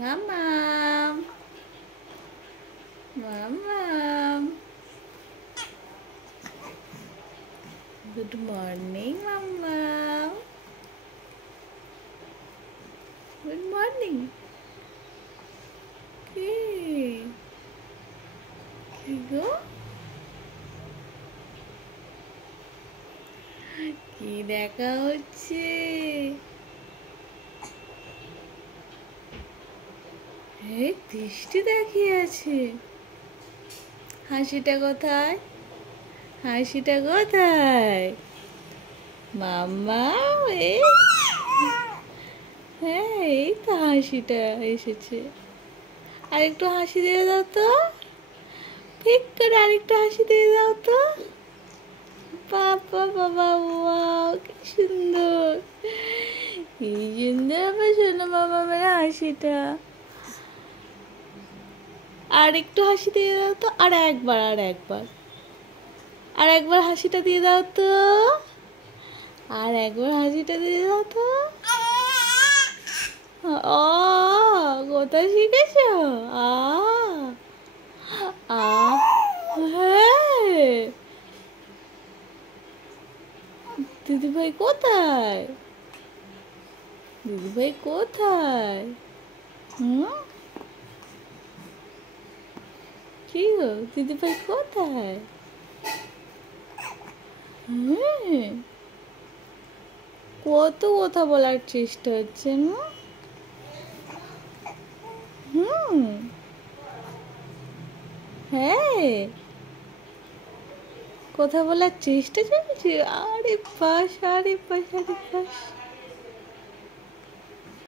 মাম্মাম মাম্মাম good morning মাম্মাম গুড মর্নিং কি গো কি দেখা হচ্ছে? এই দৃষ্টি তাকিয়ে আছে। হাসিটা কোথায়? হাসিটা কোথায় মাম্মা? এই হ্যাঁ, এই তো হাসিটা এসেছে। আরেকটু হাসি দিয়ে দাও তো, ঠিক করে আরেকটু হাসি দিয়ে দাও তো। বাবা বাবা, ওয়াও কি সুন্দর, কি সুন্দর আমার শোনো বাবা আমার হাসিটা। আর একটু হাসি দিয়ে দাও তো, আর একবার আর একবার হাসিটা দিয়ে দাও তো, আর একবার হাসিটা দিয়ে দাও তো। ও কোথায় শিখেছ? আ আ হ্যাঁ, দিদিভাই কোথায়? দিদিভাই কোথায়? কি গো, দিদিভাই কোথায়? কত কথা বলার চেষ্টা হচ্ছে। হ্যাঁ, কথা বলার চেষ্টা চলছে। আরে বাস, আরে বাস, আরে বাস।